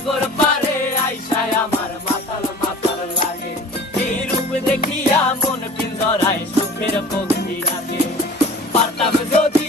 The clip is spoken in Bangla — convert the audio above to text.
সাগর পারে আইসায় আমার মাতাল মাতাল লাগে। এই রূপ দেখিয়া মন পিঞ্জরায় সুখের